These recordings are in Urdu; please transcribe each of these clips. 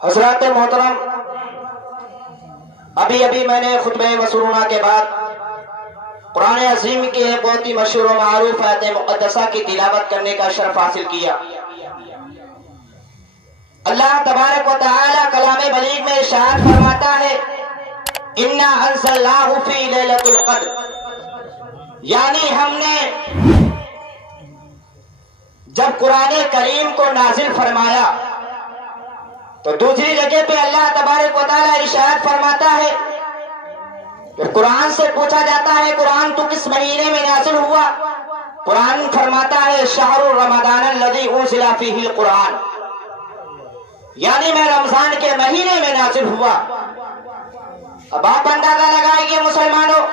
حضرات محترم، ابھی میں نے خطبہ مسرونہ کے بعد قرآن عظیم کی ایک بہت ہی مشہور و معروف آیت مقدسہ کی تلاوت کرنے کا شرف حاصل کیا۔ اللہ تبارک و تعالی کلام بلیغ میں ارشاد فرماتا ہے اِنَّا أَنزَلْنَاهُ فِي لَيْلَةِ الْقَدْرِ، یعنی ہم نے جب قرآن کریم کو نازل فرمایا تو دوسری جگہ پہ اللہ تبارک و تعالی ارشاد فرماتا ہے کہ قرآن سے پوچھا جاتا ہے قرآن تو کس مہینے میں نازل ہوا؟ قرآن فرماتا ہے شہر رمضان الذی انزل فیہ القرآن، یعنی میں رمضان کے مہینے میں نازل ہوا۔ اب آپ اندازہ لگائیے مسلمانوں،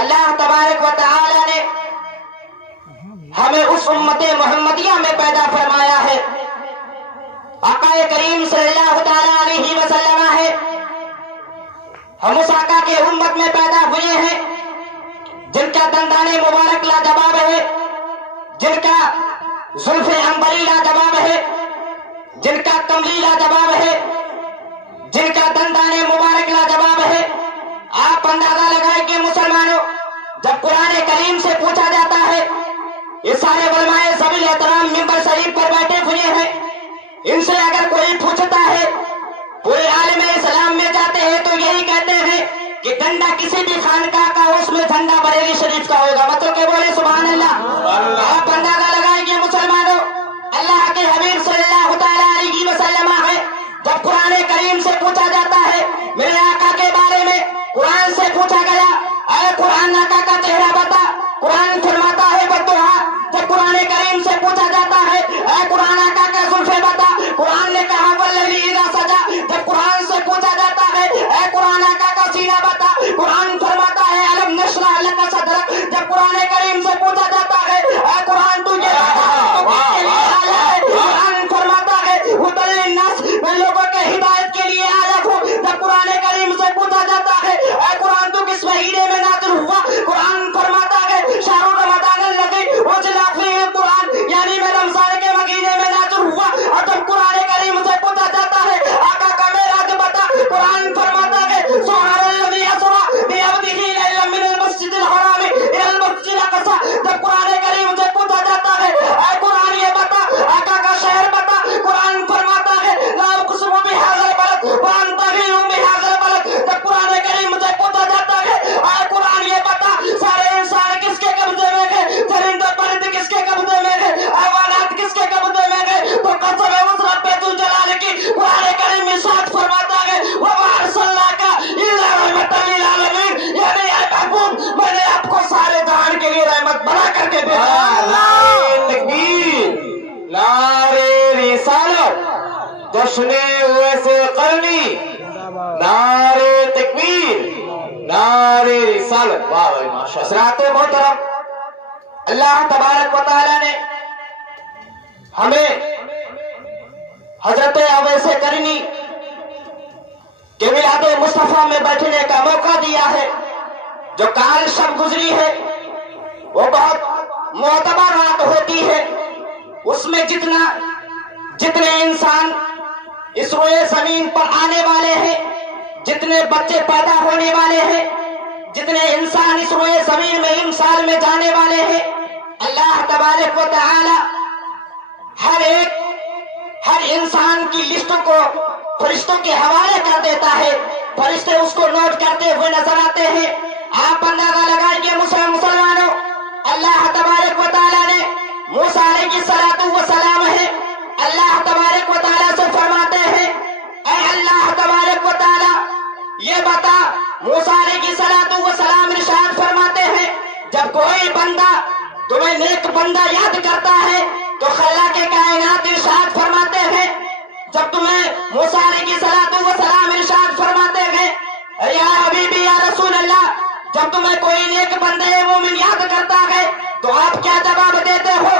اللہ تبارک و تعالی نے ہمیں اس امت محمدیہ میں پیدا فرمایا ہے۔ آقا کریم صلی اللہ تعالی علیہ وسلم ہے، ہم اس آقا کے امت میں پیدا ہوئے ہیں جن کا دندان مبارک لاجواب ہے، جن کا زلف عنبری لاجواب ہے، جن کا کملی لاجواب ہے، جن کا دندان مبارک لاجواب ہے۔ آپ اندازہ لگائیں کہ مسلمانوں، جب قرآن کریم سے پوچھا جاتا ہے، یہ سارے علماء ذوی الاحترام ممبر شریف پر بیٹھے ہوئے ہیں، ان سے اگر کوئی پوچھتا ہے، پورے عالم اسلام میں جاتے ہیں تو یہی کہتے ہیں کہ ڈنڈا کسی بھی خانقاہ کا اس میں جھنڈا بریلی شریف کا ہوگا، مطلب کہ بولے سبحان اللہ۔ آپ اندازہ لگائیں گے مسلمانوں، اللہ کے حبیب صلی اللہ تعالی علیہ وسلم ہے، جب قرآن کریم سے پوچھا جاتا ہے میرے آقا کے بارے میں، قرآن سے پوچھا گیا اے قرآن آقا کا چہرہ بتا، قرآن فرماتا ہے بدعا۔ جب قرآن کریم سے پوچھا جاتا ہے اے قرآن آقا کا زلفے بتا، قرآن نے کہا واللیل اذا سجا۔ جب قرآن سے پوچھا جاتا ہے اے قرآن آقا کا سینہ بتا، قرآن فرماتا ہے الم نشرح لک صدرک۔ جب قرآن کریم سے پوچھا جاتا ہے اے قرآن تو یہ قرآن فرماتا ہے ہدی للناس، میں لوگوں کے ہدایت کے لیے آیا ہوں۔ جب قرآن کریم سے پوچھا جاتا ہے اے قرآن تو کس مہینے میں نازل ہوا؟ قرآن فرماتا ہے شہر رمضان الذی انزل فیہ القرآن، یعنی میں رمضان کے مہینے میں نازل ہوا۔ اور جب قرآن کریم سے پوچھا جاتا ہے آقا کا معراج بتا، قرآن فرماتا ہے سبحان الذی اسری بعبدہ لیلا من المسجد الحرام الی المسجد الاقصی۔ جب قرآن کریم سے پوچھا جاتا ہے اے قرآن یہ بتا، آقا کا شہر بتا، قرآن فرماتا ہے لا اقسم بہذا البلد وانت حل بہذا البلد۔ جب قرآن کریم سے پوچھا جاتا ہے اے قرآن یہ بتا، سارے انسان کس کے قبضے میں گئے، چرند پرند کس کے قبضے میں گئے، حیوانات کس کے قبضے میں گئے؟ تو قسم ہے اس رب ذو جلال کی، قرآن کریم ارشاد فرماتا ہے وما ارسلناک الا رحمۃ للعالمین، یعنی اے محبوب میں نے آپ کو سارے جہان کے لیے رحمت بنا کر کے بھیجا۔ نعرہ تکبیر، نعرہ رسالت، جشن اویس قرنی، نعرہ تکبیر، نعرہ رسالت۔ واہ بھائی ماشاء اللہ۔ حضرات محترم، اللہ تبارک و تعالی نے ہمیں حضرت اویس قرنی کے میلاد مصطفیٰ میں بیٹھنے کا موقع دیا ہے۔ جو کال شب گزری ہے وہ بہت معتبر رات ہوتی ہے، اس میں جتنے انسان اس روئے زمین پر آنے والے ہیں، جتنے بچے پیدا ہونے والے ہیں، جتنے انسان اس روئے زمین میں ان سال میں جانے والے ہیں، اللہ تبارک و تعالی ہر انسان کی لسٹ کو فرشتوں کے حوالے کر دیتا ہے، فرشتے اس کو نوٹ کرتے ہوئے نظر آتے ہیں۔ آپ اندازہ لگائیے مسلمانوں، اللہ تبارک و تعالی نے موسیٰ علیہ السلام ہے، اللہ تبارک و تعالی سے فرماتے ہیں اے اللہ تبارک و تعالی یہ بتا، موسیٰ علیہ السلام ارشاد فرماتے ہیں جب کوئی بندہ تمہیں نیک بندہ یاد کرتا ہے تو خالق کائنات ارشاد فرماتے ہیں، جب تمہیں موسیٰ علیہ السلام ارشاد فرماتے ہیں یا حبیبی یا رسول اللہ، جب تمہیں کوئی نیک بندے مومن یاد کرتا ہے تو آپ کیا جواب دیتے ہو؟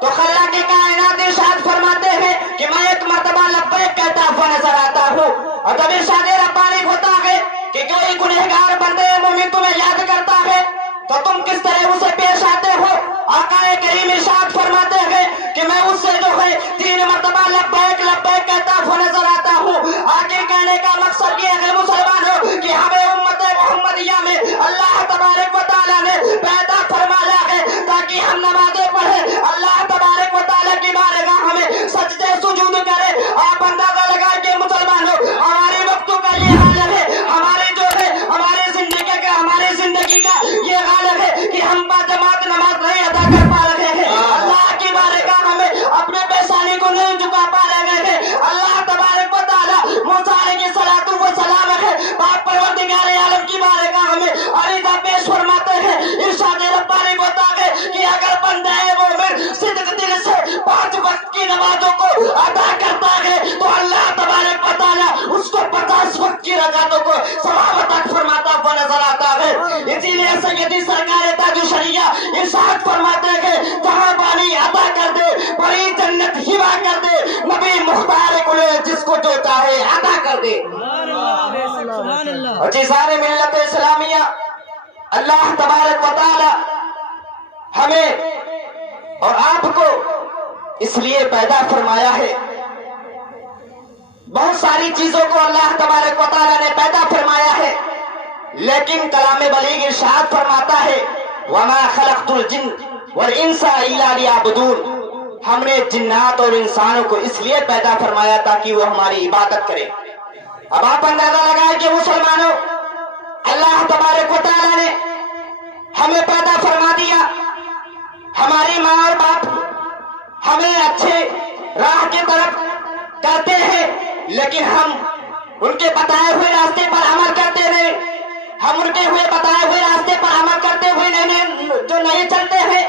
تو خالق کائنات ارشاد فرماتے ہیں کہ میں ایک مرتبہ لبیک کہتا ہوا نظر آتا ہوں۔ اور جب ارشاد ربانی ہوتا ہے کہ کوئی گنہگار بندے مومن تمہیں یاد کرتا ہے تو تم کس طرح اسے پیش آتے ہو؟ آقا کریم ارشاد فرماتے ہیں کہ میں اس سے جو ہے 3 مرتبہ لبیک لبیک کہتا ہوا نظر آتا ہوں۔ آخر کہنے کا مقصد یہ ہے مسلمانوں کہ ہمیں امت محمدیہ میں اللہ تبارک و تعالیٰ نے پیدا فرمایا ہے تاکہ ہم نمازیں پڑھیں، اللہ تبارک و تعالیٰ کی بارگاہ ہمیں سجدے سجود کرے۔ آپ اندازہ لگائیں کہ مسلمانوں ہمارے وقتوں کا یہ حال ہے، ہماری جو ہے ہماری زندگی کا یہ حال ہے کہ ہم با جماعت نماز نہیں ادا کر پا رہے ہیں، اللہ کی بارگاہ ہمیں اپنے پیشانی کو نہیں جھکا پا رہے ہیں۔ اللہ تبارک و تعالیٰ موسیٰ علیہ الصلوۃ والسلام ہے پاک پروردگار عالم کی بارگاہ ہمیں عریضہ پیش فرماتے ہیں، ارشاد ربانی ہوتا ہے کہ اگر بندہ مومن صدق دل سے 5 وقت کی نمازوں کو ادا کرتا ہے تو اللہ تبارک و تعالیٰ اس کو 50 وقت کی رکعتوں کو ثواب عطا فرماتا ہوا نظر آتا ہے۔ اسی لیے سیدی سرکار تاج الشریعہ ارشاد فرماتے ہیں جہاں بانی عطا کر دے بڑی جنت ہبا کر دے، نبی مختار کلے جس کو جو چاہے عطا کر دے۔ اور سارے ملت اسلامیہ اللہ تبارک و تعالی ہمیں اور آپ کو اس لیے پیدا فرمایا ہے، بہت ساری چیزوں کو اللہ تبارک و تعالی نے پیدا فرمایا ہے، لیکن کلام بلیغ ارشاد فرماتا ہے وَمَا خَلَقْتُ الْجِنَّ وَالْإِنسَ إِلَّا لِيَعْبُدُونَ، ہم نے جنات اور انسانوں کو اس لیے پیدا فرمایا تاکہ وہ ہماری عبادت کریں۔ اب آپ اندازہ لگائیں کہ مسلمانوں اللہ تبارک و تعالی نے ہمیں پیدا فرما دیا، ہماری ماں اور باپ ہمیں اچھے راہ کی طرف کرتے ہیں، لیکن ہم ان کے بتائے ہوئے راستے پر عمل کرتے نہیں، ہم ان کے بتائے ہوئے راستے پر عمل کرتے ہوئے جو نہیں چلتے ہیں۔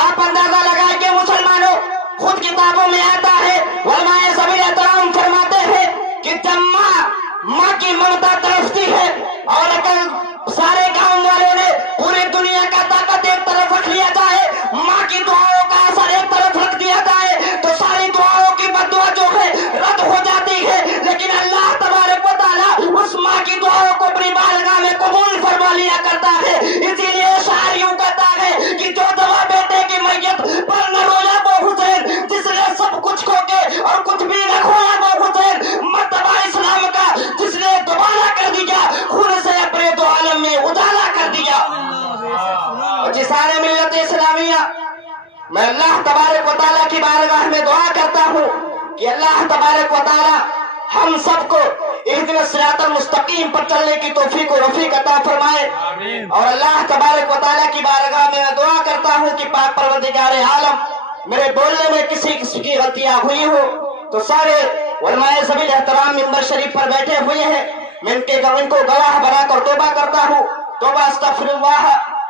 آپ اندازہ لگائیں کہ مسلمانوں خود کتابوں میں آتا ہے، علماء سبیل احترام فرماتے ہیں کہ جب ماں کی ممتا ترستی ہے اور اگر سارے گاؤں والوں نے پوری دنیا کا طاقت ایک طرف رکھ لیا جائے، ماں کی دعاؤں کا اثر ایک طرف رکھ دیا جائے تو ساری دعاؤں کی بددعا جو ہے رد ہو جاتی ہے، لیکن اللہ تبارک و تعالیٰ اس ماں کی دعاؤں کو اپنی بارگاہ میں قبول فرما لیا کرتا ہے۔ اسی لیے شاعر یوں کہتا ہے کہ جو دوا بیٹے کی میت پر نہ رویا وہ حسین، جس نے سب کچھ کھو کے اور کچھ بھی نہ کھویا وہ حسین، مرتبہ اسلام کا جس نے دوبارہ کر دیا، خون سے اپنے دو عالم میں اجالا کر دیا۔ اور جس سارے ملت اسلامیہ میں اللہ تبارک و تعالیٰ کی بارگاہ میں دعا کرتا ہوں کہ اللہ تبارک و تعالیٰ ہم سب کو اہدنا الصراط المستقیم پر چلنے کی توفیق و رفیق عطا فرمائے۔ اور اللہ تبارک و تعالیٰ کی بارگاہ میں دعا کرتا ہوں کہ پاک پروردگار عالم میرے بولنے میں کسی قسم کی غلطیاں ہوئی ہو تو سارے علماء ذوی احترام منبر شریف پر بیٹھے ہوئے ہیں، میں ان کو گواہ بنا کر توبہ کرتا ہوں۔ توبہ استغفر اللہ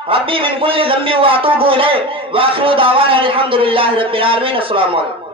ربی من کل ذنب واتوب الیہ، وآخر دعوانا الحمدللہ رب العالمین۔ السلام علیکم۔